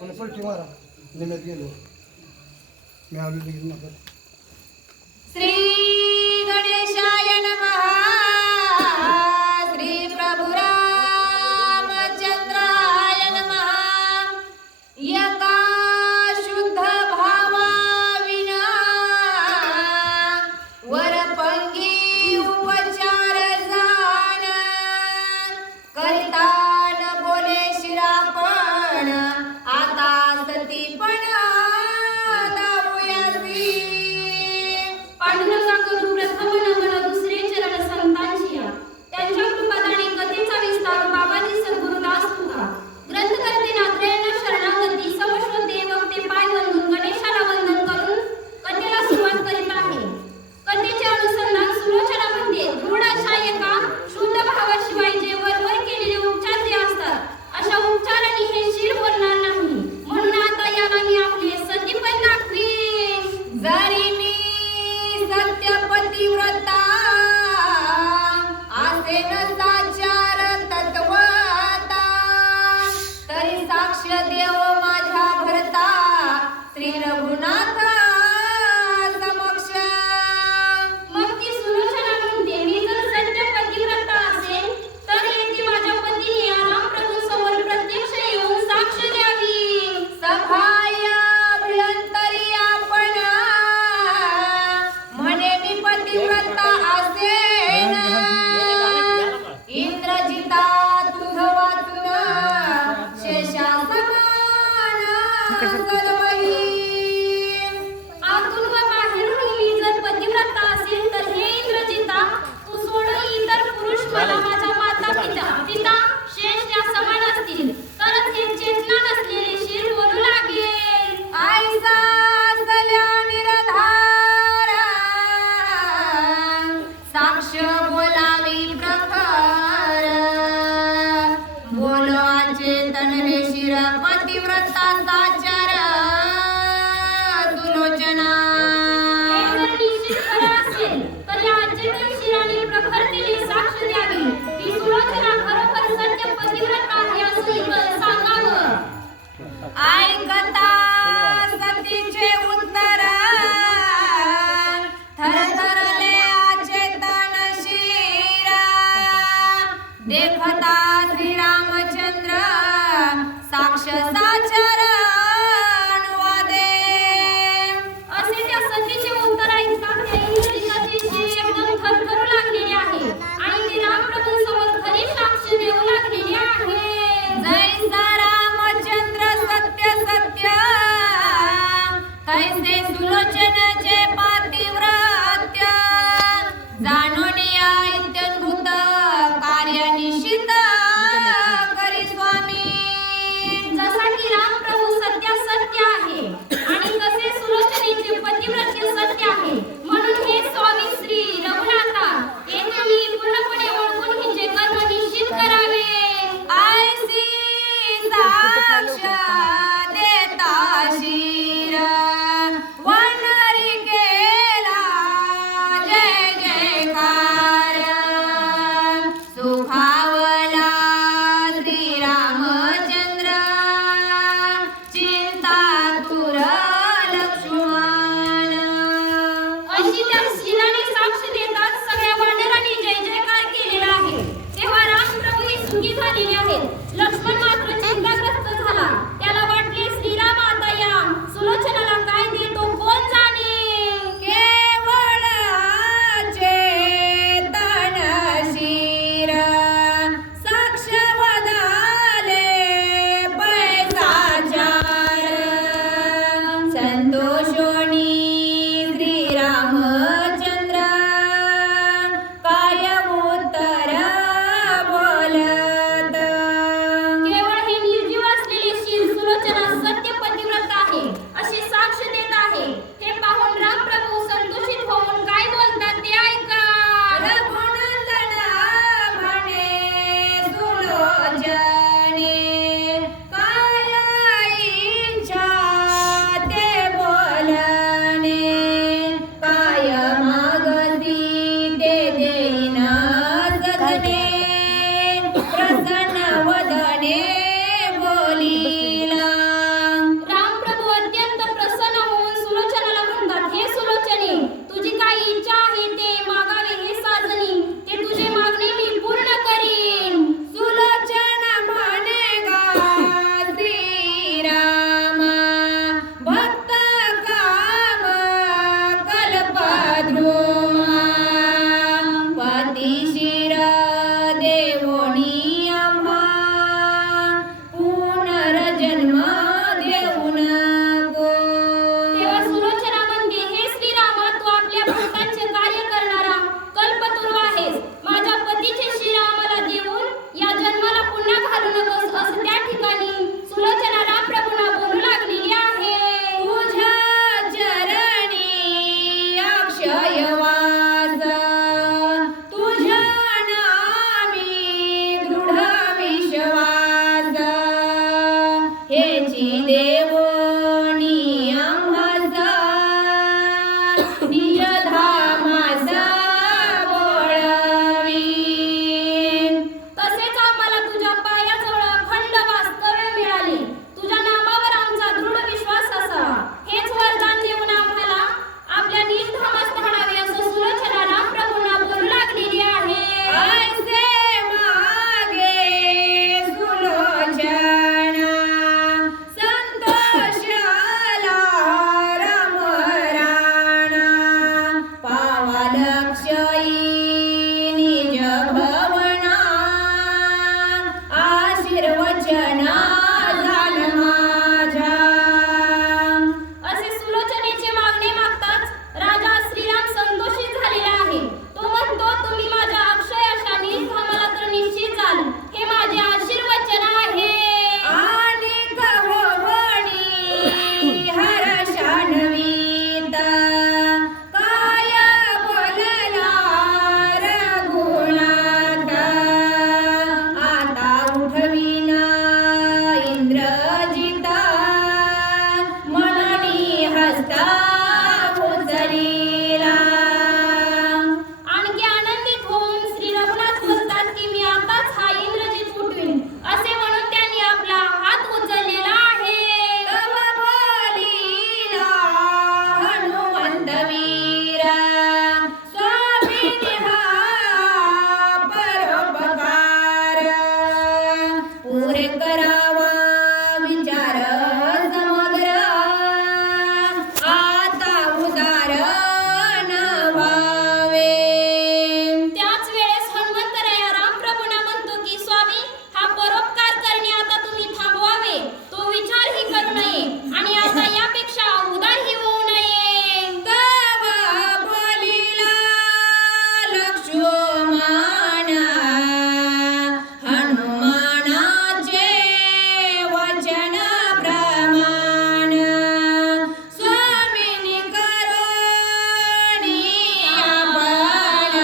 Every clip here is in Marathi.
पण पलटी मारा निम्यात गेलो मी आलो लगेच नका श्री गणेशाय नमः श्री प्रभु रामचंद्राय नमः यका शुद्ध भावाविना वरपंगी उपचार जाण करता न बोले शिरापण आता सती पण दावयासी पांडुरंगा करू प्रथम नमन दुसरे चरण संतांची या त्यांच्या कृपादानी कथेचा विस्तार बाबाजी सद्गुरुदास तुका ग्रंथकर्ते नाथरायण शरणागती समश्वते वक्ते पाय वंदून गणेशाला वंदन करून कथेला सुरुवात करीत आहे. कथेचे अनुसंधान सुलोचनामध्ये दृढ अशा एका शुद्ध भावाशिवाय जे वरवर केलेले उपचार जे असतात अशा उपचारांनी हे शिर बोलणार नाही म्हणून आता याला मी आपले संदीपन दाखवी. जरी मी सत्यपतिव्रता आसेन साचार तत्वता तरी साक्ष देव माझ्या भरता श्री रघुनाथ समक्ष. मग ती सुलोचना म्हणते मी जर सत्य पतिव्रता असेल तर येथे माझ्या पतीने आराम प्रभू समोर प्रत्यक्ष येऊन साक्ष द्यावी. सभाया अभ्यंतरी आपण म्हणे मी पतिव्रता असेन इंद्रजिता तुझ वाचून शेषा समान सर्वही. आतून व बाहेरून मी जर पतिव्रता असेल तर हे इंद्रजिता तू सोडून इतर पुरुष मला माझ्या माता पिता शेष या समान असतील तरच हे चेतना नसलेले शिर बोलू लागेल. ऐसा असल्या निराधार साक्ष बोलावी प्रखर बोलो चेतन हे शिर पतिव्रता साचार सुलोचना. हे जर निश्चित खरं असेल तर या अचेतन शिराने प्रखरतेने साक्ष द्यावी की सुलोचना खरोखर सत्य पतिव्रता आहे असे सांगावं. ऐकता सतीचे उत्तर थरथरले अचेतन शिरा देखता श्रीरामचंद्र साक्ष साचार अनुवादे. असे त्या सतीचे उत्तर ऐकता त्या इंद्रजिताचे शिर एकदम थरथरू लागलेले आहे आणि ते रामप्रभूंसमोर खरी साक्ष देऊ लागलेले आहे. जैसा रामचंद्र सत्य सत्य कैसे सुलोचनचे पातिव्रत्य जाणून या इत्यद्भुत कार्य निश्चित करी स्वामी. जसा की रामप्रभू सत्य सत्य आहे आणि तसे सुलोचनेचे पतिव्रत्य सत्य आहे म्हणून हे स्वामी श्री रघुनाथा हे तुम्ही पूर्णपणे ओळखून हिचे कर्म निश्चित करावे. ऐसी साक्ष देता शिर वनरी केला जय जयकार सुखावला श्रीरामचंद्र चिंता तुर देवोनी आम्हाचा निज धामाचा बोळवी. तसेच आम्हाला तुझ्या पायाजवळ अखंड वास्तव्य मिळाले. तुझ्या नामावर आमचा दृढ विश्वास असावा. हेच वरदान देऊन आम्हाला आपल्या निज धामास धाडावे असं सुलोचना प्रभूंना बोलू लागलेली आहे. ऐसे मागे सुलोचना संतोषाला रमराणा पावा लक्षई निज भवना आशीर्वचना झालं माझ्या. असे सुलोचनेचे मागणे मागताच राजा श्रीराम संतोषित झालेला आहे. तो म्हणतो, तुम्ही माझ्या अक्षय अशा निज धामाला तर निश्चित जाल, हे माझे आशीर्वचन आहे. आणि कववणी हर्षान्वित काय बोलला रघुनाथ. आता उठविना इंद्रजिता मननी हस्ता उचलिला. आणखी आनंदित होऊन श्री रघुनाथ बोलतात की मी आताच हा इंद्रजित उठवीन असे म्हणून त्यांनी आपला हात उचललेला आहे. तव बोलिला हनुमंत वीरा स्वामिनी हा परोपकार. पुरे करावा विचार समग्र आता उदार व्हावे. त्याच वेळेस हनुमंतराया रामप्रभूंना म्हणतो की स्वामी, हा परोपकार करणे आता तुम्ही थांबवावे. तो विचारही करू नये आणि आता यापेक्षा उदारही होऊ नये. तव बोलिला लक्ष्मणा हनुमानाचे वचन प्रमाण. स्वामिनी करोनी आपण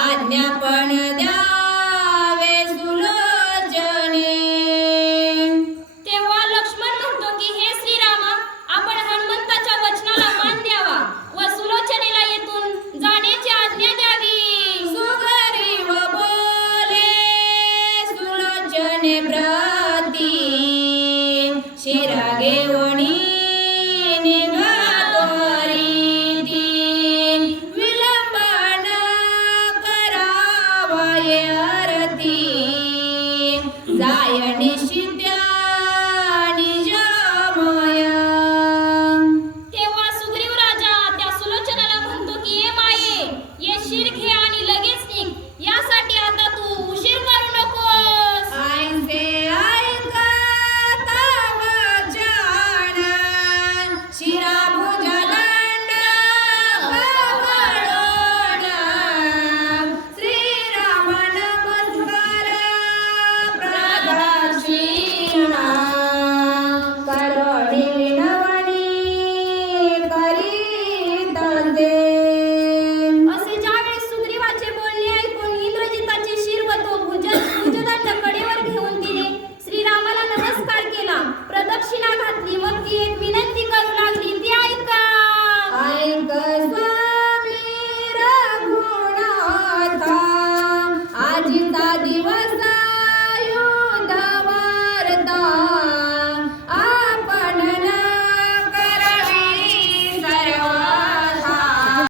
आज्ञापण द्यावे सुलोचने. तेव्हा लक्ष्मण म्हणतो की हे श्रीरामा, आपण हनुमंताच्या वचनाला मान द्यावा व सुलोचनेला येथून जाण्याची आज्ञा द्यावी. सुग्रीव बोले सुलोचने प्रती शिरा घेऊनी निघातो रीती. विलंब न करावा ये आरती जाय निश्चित्या निजमय. तेव्हा सुग्रीव राजा त्या सुलोचनाला म्हणतो की हे माये, येशील घे आणि लगेच निघ. यासाठी आता तू उशीर करू नकोस. ऐसे ऐका तव वचन शिराभुजदंड पकडून श्रीराम नमस्कार प्रदक्षिणा करोणी विनवणी करीत दे. असे ज्यावेळेस सुग्रीवाचे बोलणे ऐकून इंद्रजिताचे शिर व तो भुजदंड कडेवर घेऊन तिने श्रीरामाला नमस्कार केला, प्रदक्षिणा घातली. मग ती